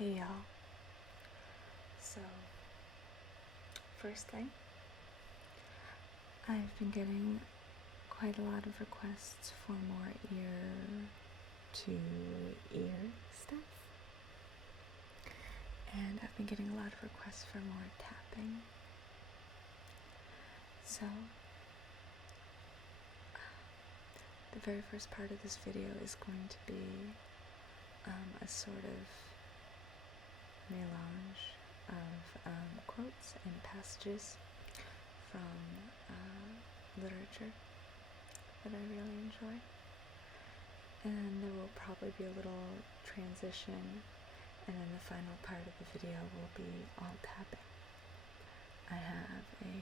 Hey y'all. So, first thing, I've been getting quite a lot of requests for more ear-to-ear stuff. And I've been getting a lot of requests for more tapping. So, the very first part of this video is going to be a sort of melange of quotes and passages from literature that I really enjoy. And there will probably be a little transition, and then the final part of the video will be all tapping. I have a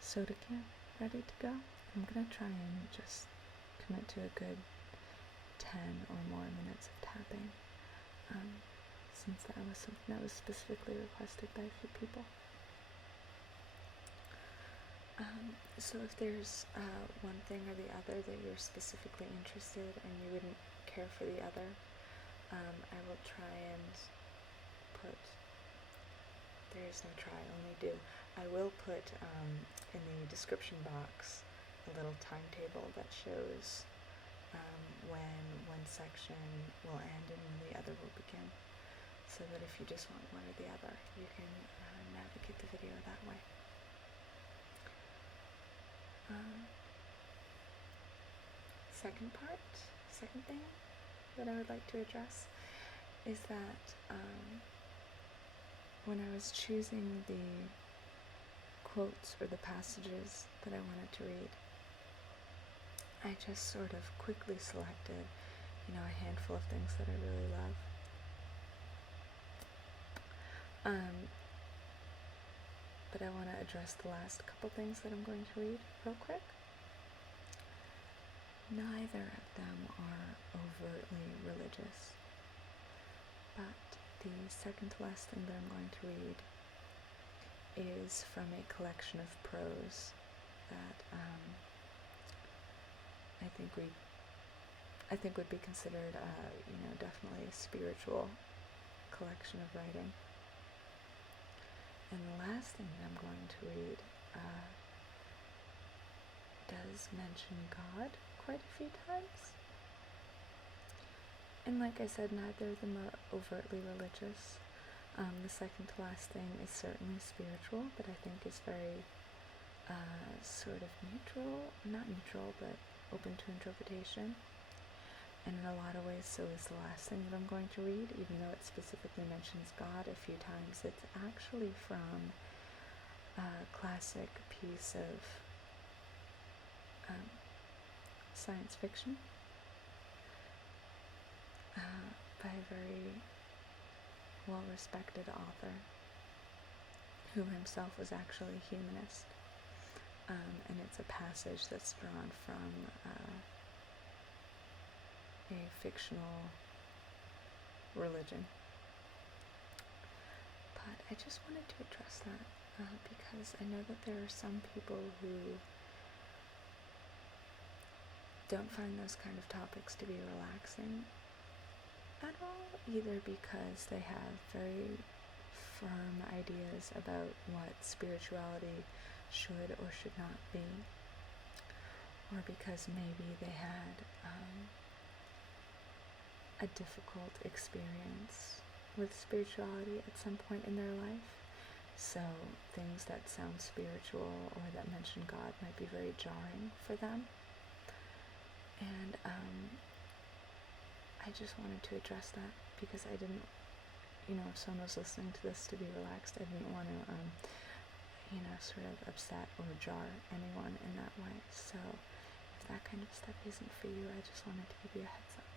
soda can ready to go. I'm gonna try and just commit to a good 10 or more minutes of tapping, since that was something that was specifically requested by a few people. So if there's one thing or the other that you're specifically interested and you wouldn't care for the other, I will try and put, there's no try, only do. I will put in the description box a little timetable that shows when one section will end and when the other will begin, so that if you just want one or the other, you can navigate the video that way. Second thing that I would like to address is that when I was choosing the quotes or the passages that I wanted to read, I just sort of quickly selected, a handful of things that I really love. But I want to address the last couple things that I'm going to read real quick. Neither of them are overtly religious, but the second to last thing that I'm going to read is from a collection of prose that I think would be considered, definitely a spiritual collection of writing. And the last thing that I'm going to read does mention God quite a few times. And like I said, neither of them are overtly religious. The second to last thing is certainly spiritual, but I think is very sort of not neutral, but open to interpretation. And in a lot of ways, so is the last thing that I'm going to read, even though it specifically mentions God a few times. It's actually from a classic piece of science fiction by a very well-respected author who himself was actually a humanist. And it's a passage that's drawn from a fictional religion. But I just wanted to address that because I know that there are some people who don't find those kind of topics to be relaxing at all, either because they have very firm ideas about what spirituality should or should not be, or because maybe they had a difficult experience with spirituality at some point in their life, so things that sound spiritual or that mention God might be very jarring for them. And I just wanted to address that because I didn't, if someone was listening to this to be relaxed, I didn't want to, sort of upset or jar anyone in that way. So if that kind of stuff isn't for you, I just wanted to give you a heads up.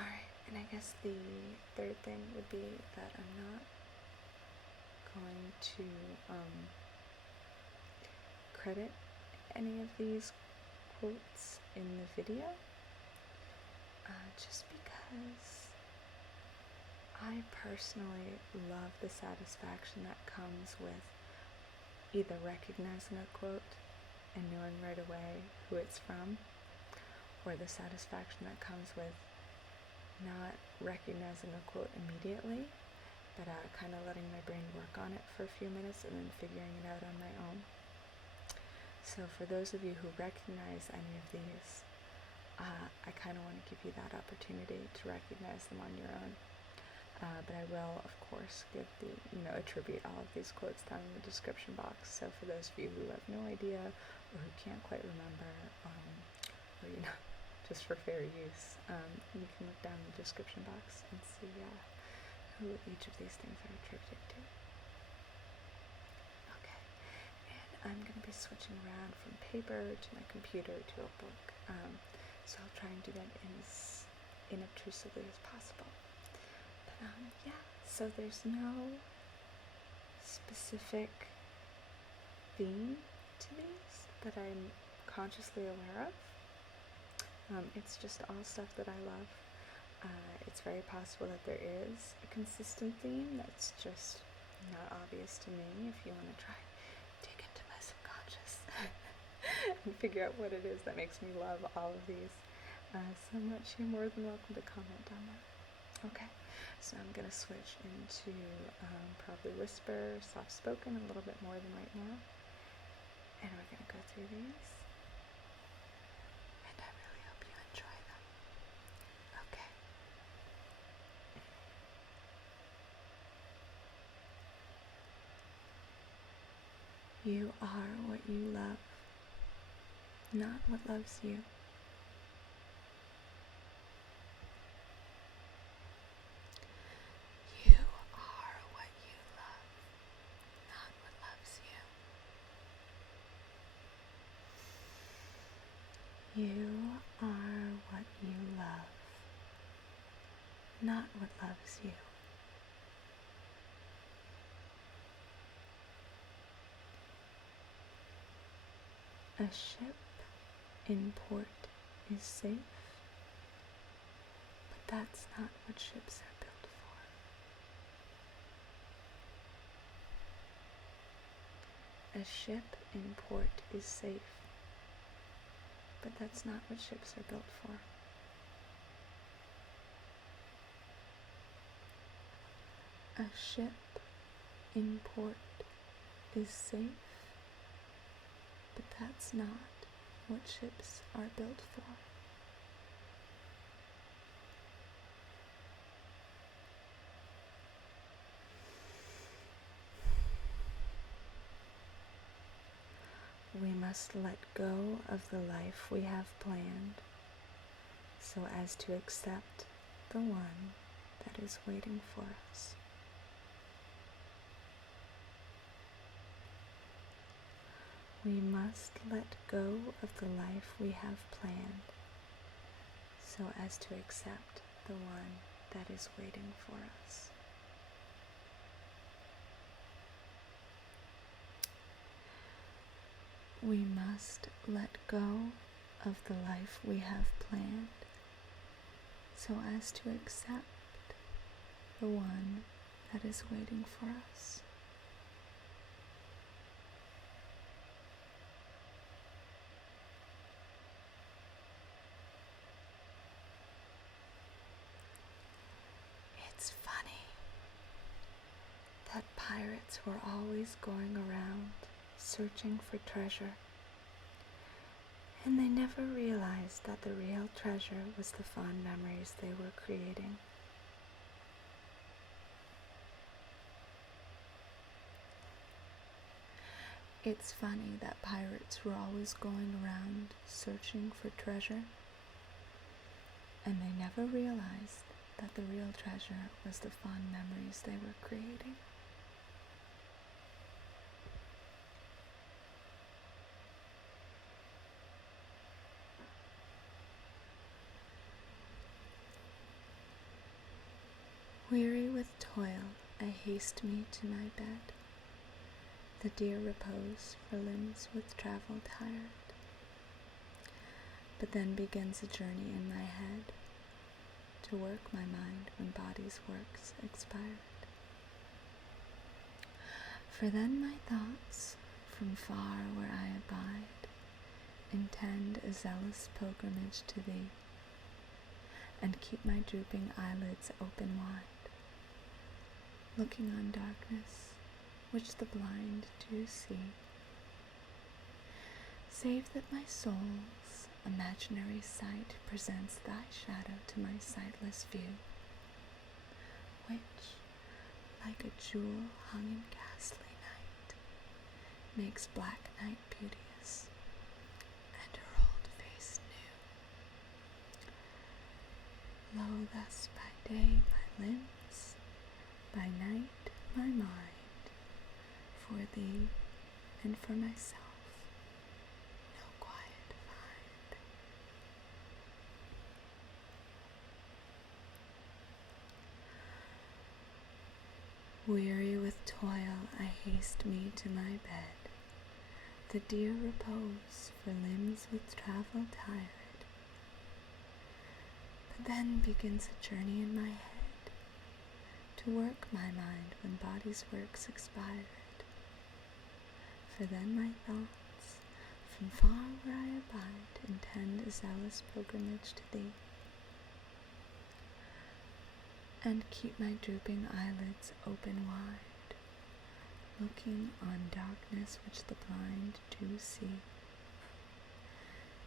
Alright, and I guess the third thing would be that I'm not going to credit any of these quotes in the video, just because I personally love the satisfaction that comes with either recognizing a quote and knowing right away who it's from, or the satisfaction that comes with not recognizing a quote immediately, but kind of letting my brain work on it for a few minutes and then figuring it out on my own. So for those of you who recognize any of these, I kind of want to give you that opportunity to recognize them on your own. But I will, of course, give attribute all of these quotes down in the description box. So for those of you who have no idea or who can't quite remember, or just for fair use, you can look down in the description box and see who each of these things are attributed to. Okay, and I'm going to be switching around from paper to my computer to a book. So I'll try and do that as inobtrusively as possible. But so there's no specific theme to these that I'm consciously aware of. It's just all stuff that I love. It's very possible that there is a consistent theme that's just not obvious to me. If you want to try, dig into my subconscious and figure out what it is that makes me love all of these so much, you're more than welcome to comment on that. Okay, so I'm going to switch into probably whisper, soft-spoken, a little bit more than right now. And we're going to go through these. And I really hope you enjoy them. Okay. You are what you love, not what loves you. You are what you love, not what loves you. You are what you love, not what loves you. A ship in port is safe, but that's not what ships are built for. A ship in port is safe, but that's not what ships are built for. A ship in port is safe, but that's not what ships are built for. We must let go of the life we have planned so as to accept the one that is waiting for us. We must let go of the life we have planned so as to accept the one that is waiting for us. We must let go of the life we have planned so as to accept the one that is waiting for us. It's funny that pirates were always going around searching for treasure, and they never realized that the real treasure was the fond memories they were creating. It's funny that pirates were always going around searching for treasure, and they never realized that the real treasure was the fond memories they were creating. Weary with toil, I haste me to my bed. The dear repose for limbs with travel tired. But then begins a journey in my head, to work my mind when body's works expired. For then my thoughts, from far where I abide, intend a zealous pilgrimage to thee, and keep my drooping eyelids open wide, looking on darkness which the blind do see, save that my soul's imaginary sight presents thy shadow to my sightless view, which, like a jewel hung in ghastly night, makes black night beauteous, and her old face new. Lo, thus by day my limbs, by night my mind, for thee and for myself no quiet find. Weary with toil, I haste me to my bed, the dear repose for limbs with travel tired. But then begins a journey in my head, to work my mind when body's work's expired. For then my thoughts, from far where I abide, intend a zealous pilgrimage to thee, and keep my drooping eyelids open wide, looking on darkness which the blind do see,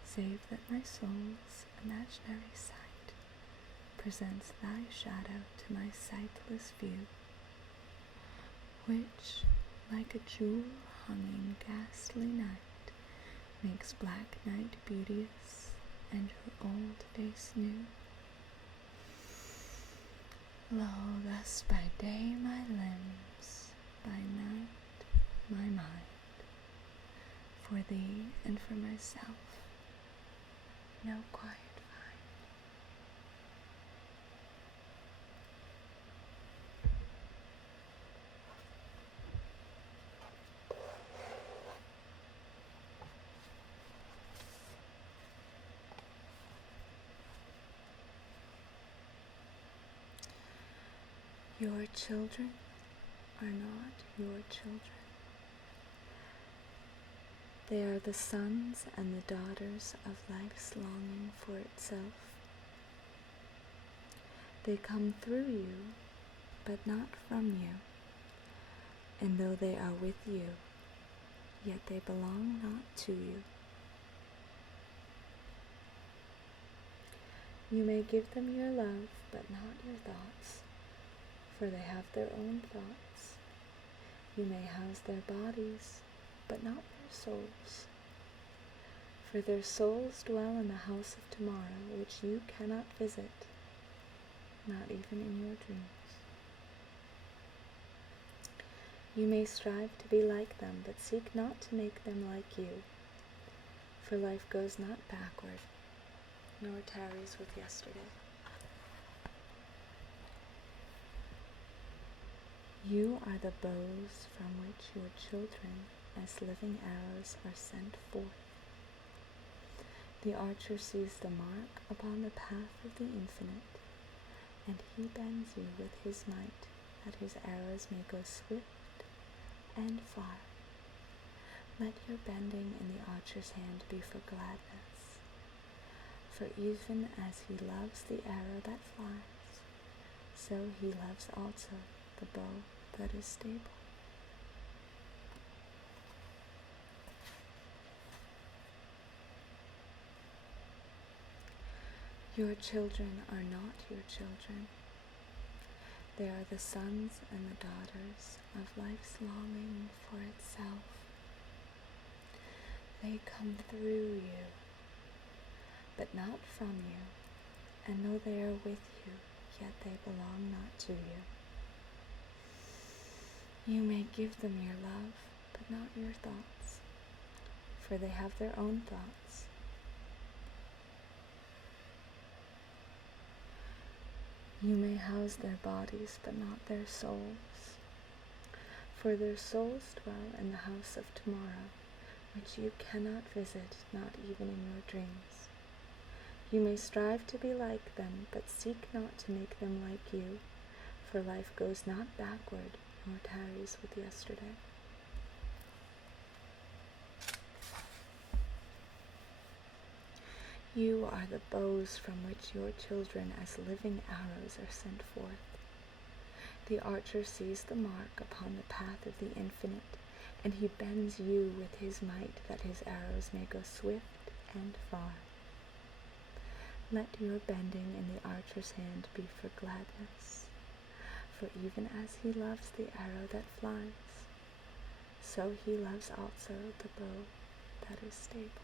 save that my soul's imaginary sight presents thy shadow to my sightless view, which, like a jewel hung in ghastly night, makes black night beauteous, and her old face new. Lo, thus by day my limbs, by night my mind, for thee and for myself no quiet find. Your children are not your children. They are the sons and the daughters of life's longing for itself. They come through you, but not from you. And though they are with you, yet they belong not to you. You may give them your love, but not your thoughts, for they have their own thoughts. You may house their bodies, but not their souls, for their souls dwell in the house of tomorrow, which you cannot visit, not even in your dreams. You may strive to be like them, but seek not to make them like you, for life goes not backward, nor tarries with yesterday. You are the bows from which your children, as living arrows, are sent forth. The archer sees the mark upon the path of the infinite, and he bends you with his might, that his arrows may go swift and far. Let your bending in the archer's hand be for gladness, for even as he loves the arrow that flies, so he loves also the bow that is stable. Your children are not your children. They are the sons and the daughters of life's longing for itself. They come through you, but not from you, and though they are with you, yet they belong not to you. You may give them your love, but not your thoughts, for they have their own thoughts. You may house their bodies, but not their souls, for their souls dwell in the house of tomorrow, which you cannot visit, not even in your dreams. You may strive to be like them, but seek not to make them like you, for life goes not backward, nor tarries with yesterday. You are the bows from which your children as living arrows are sent forth. The archer sees the mark upon the path of the infinite, and he bends you with his might that his arrows may go swift and far. Let your bending in the archer's hand be for gladness, for even as he loves the arrow that flies, so he loves also the bow that is stable.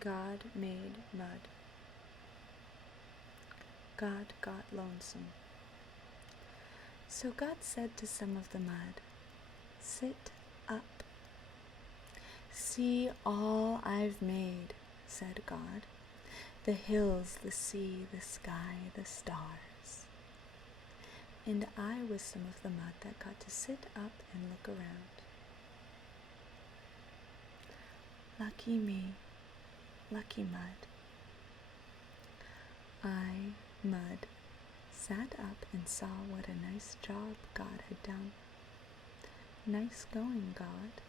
God made mud. God got lonesome. So God said to some of the mud, "Sit up. See all I've made," said God. "The hills, the sea, the sky, the stars." And I was some of the mud that got to sit up and look around. Lucky me. Lucky mud. I, mud, sat up and saw what a nice job God had done. Nice going, God.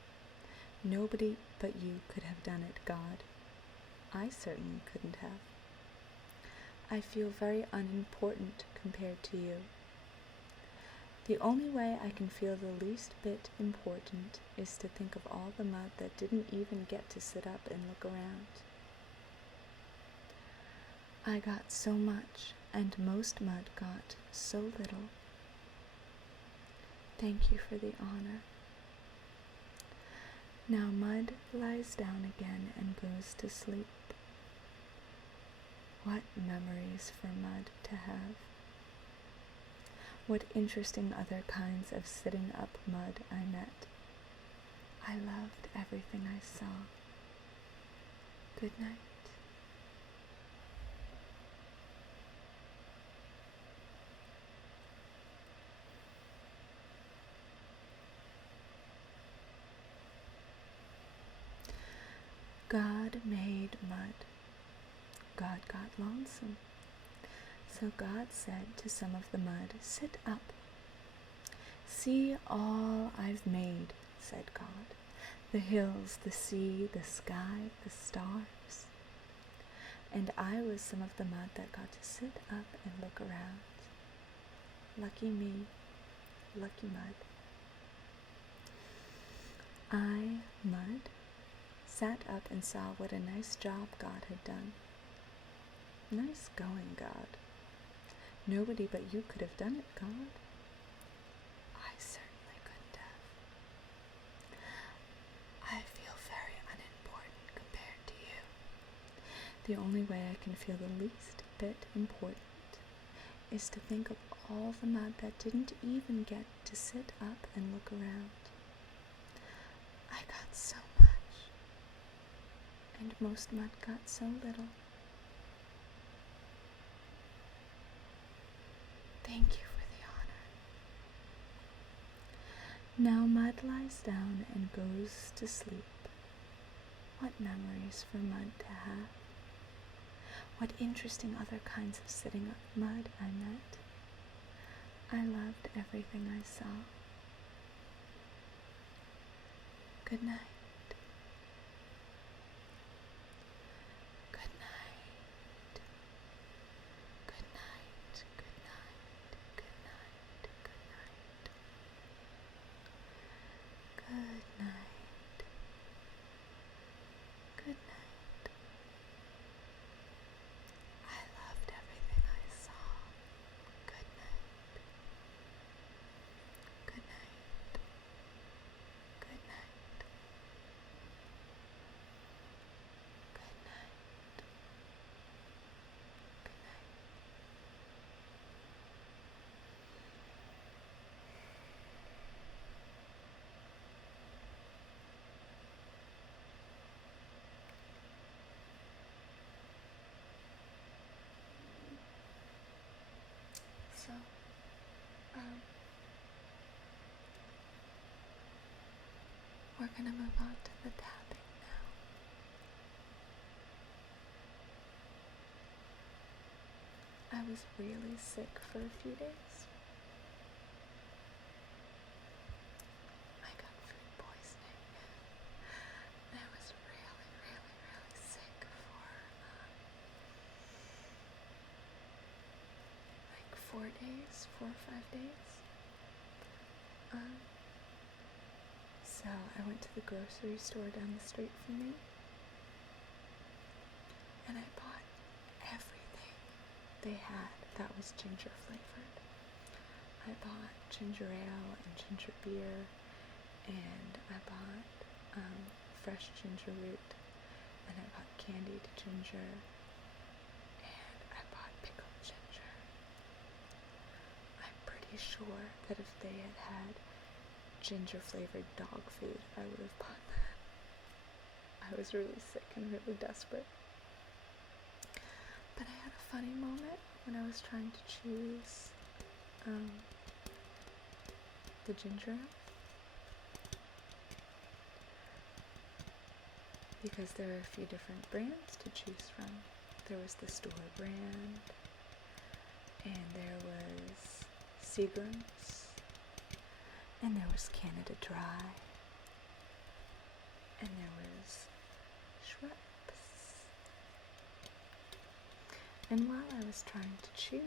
Nobody but you could have done it, God. I certainly couldn't have. I feel very unimportant compared to you. The only way I can feel the least bit important is to think of all the mud that didn't even get to sit up and look around. I got so much, and most mud got so little. Thank you for the honor. Now mud lies down again and goes to sleep. What memories for mud to have. What interesting other kinds of sitting up mud I met. I loved everything I saw. Good night. God made mud. God got lonesome. So God said to some of the mud, "Sit up. See all I've made," said God. "The hills, the sea, the sky, the stars." And I was some of the mud that got to sit up and look around. Lucky me. Lucky mud. I, mud, sat up and saw what a nice job God had done. Nice going, God. Nobody but you could have done it, God. I certainly couldn't have. I feel very unimportant compared to you. The only way I can feel the least bit important is to think of all the mud that didn't even get to sit up and look around. I got so much, and most mud got so little. Thank you for the honor. Now mud lies down and goes to sleep. What memories for mud to have. What interesting other kinds of sitting up mud I met. I loved everything I saw. Good night. Good night. Good night. Good night. Good night. Good night. Good night. Good night. I loved everything I saw. Good night. Good night. Good night. we're going to move on to the tapping now. I was really sick for a few days. I got food poisoning. I was really, really, really sick for like 4 days, 4 or 5 days. So I went to the grocery store down the street from me, and I bought everything they had that was ginger flavored. I bought ginger ale and ginger beer, and I bought fresh ginger root, and I bought candied ginger, and I bought pickled ginger. I'm pretty sure that if they had had ginger flavored dog food, I would have bought that. I was really sick and really desperate. But I had a funny moment when I was trying to choose the ginger ale, because there are a few different brands to choose from. There was the store brand, and there was Seagram's, and there was Canada Dry, and there was Shhhweppessss. And while I was trying to choose,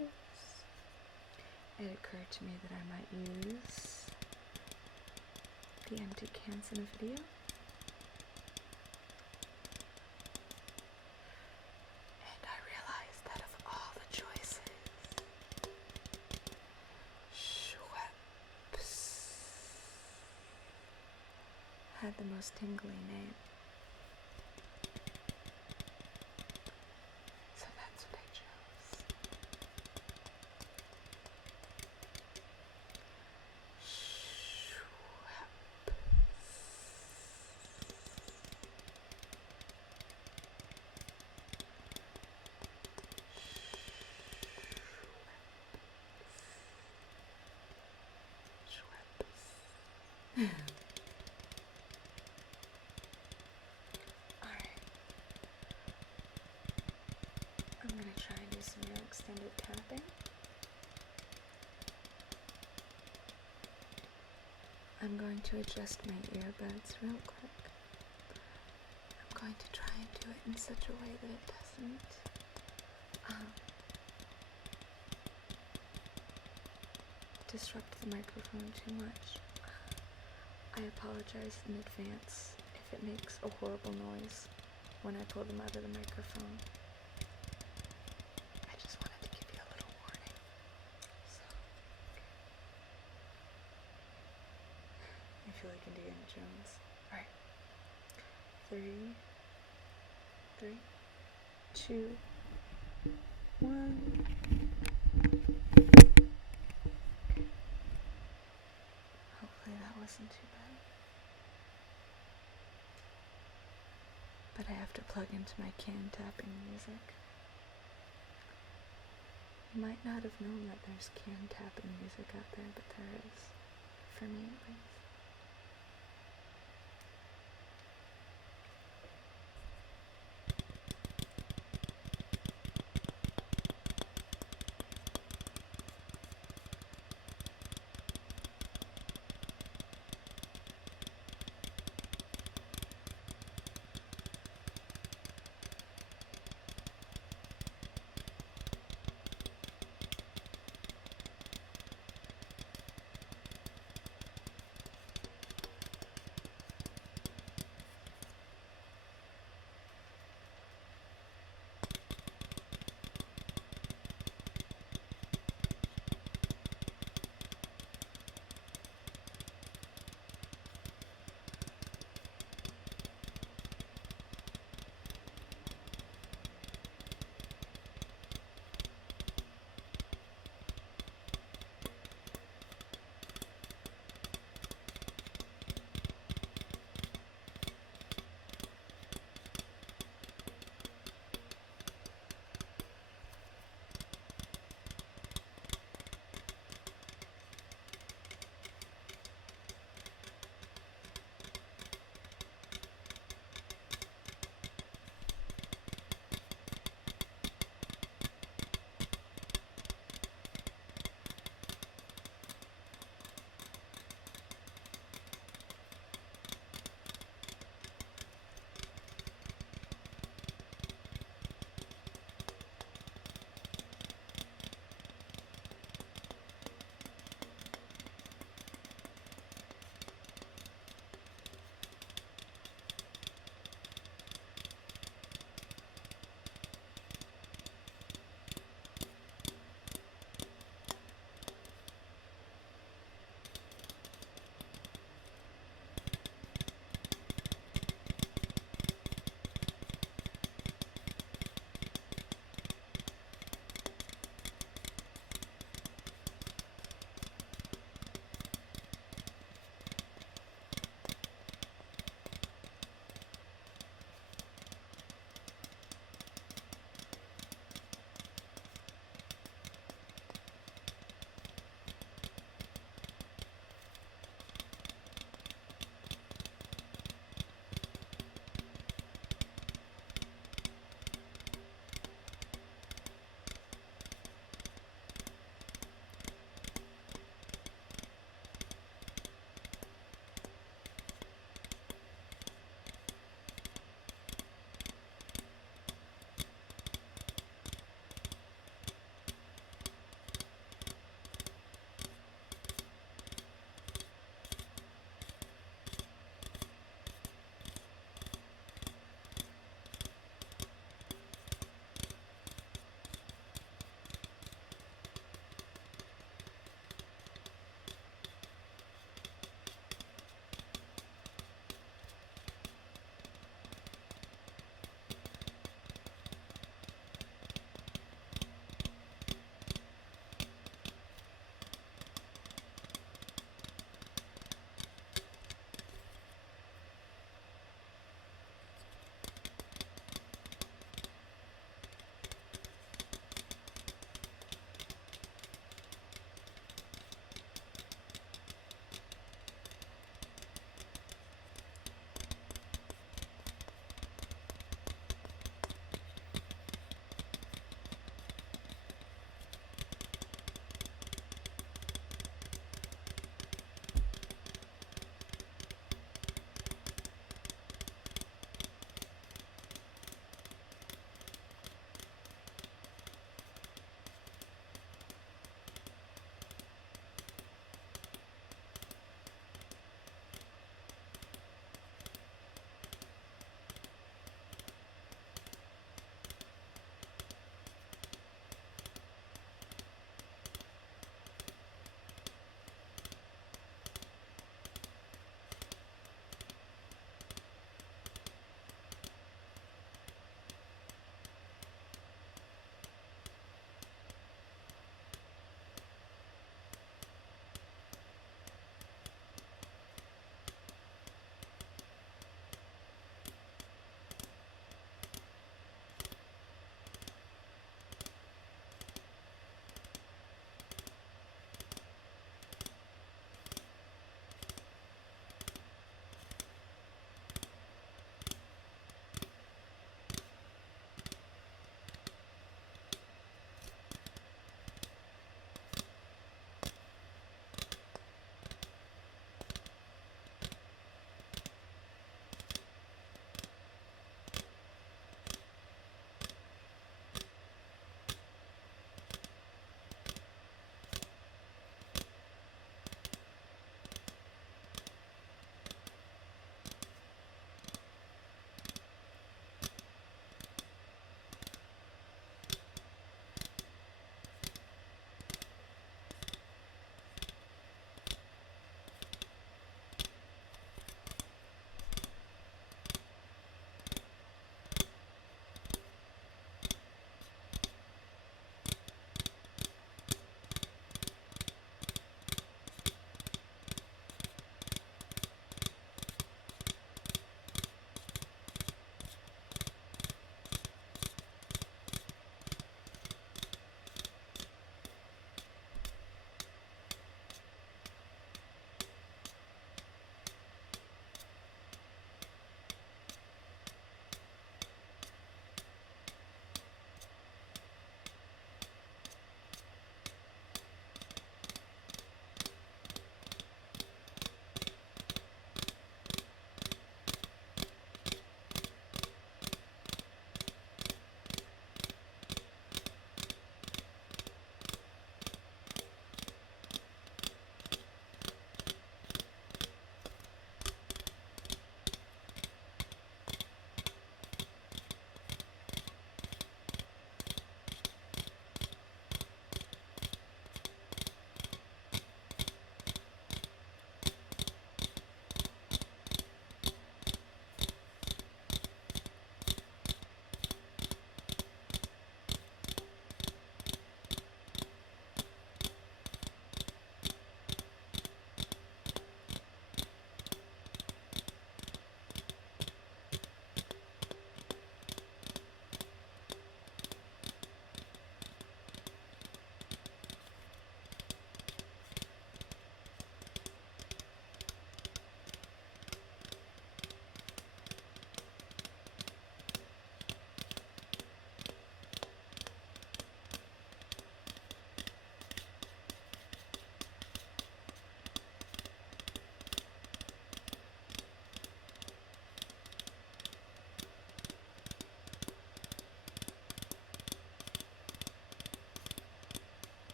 it occurred to me that I might use the empty cans in a video. And I realized that of all the choices, Shhhweppessss had the most tingly name. So that's what I chose. Shhhweppessss. Alright. I'm going to try and do some real extended tapping. I'm going to adjust my earbuds real quick. I'm going to try and do it in such a way that it doesn't disrupt the microphone too much. I apologize in advance if it makes a horrible noise when I pull them out of the microphone. I just wanted to give you a little warning. So, I feel like Indiana Jones. Alright. 3, 2, 1. Hopefully that wasn't too bad. But I have to plug into my can tapping music. You might not have known that there's can tapping music out there, but there is. For me at least.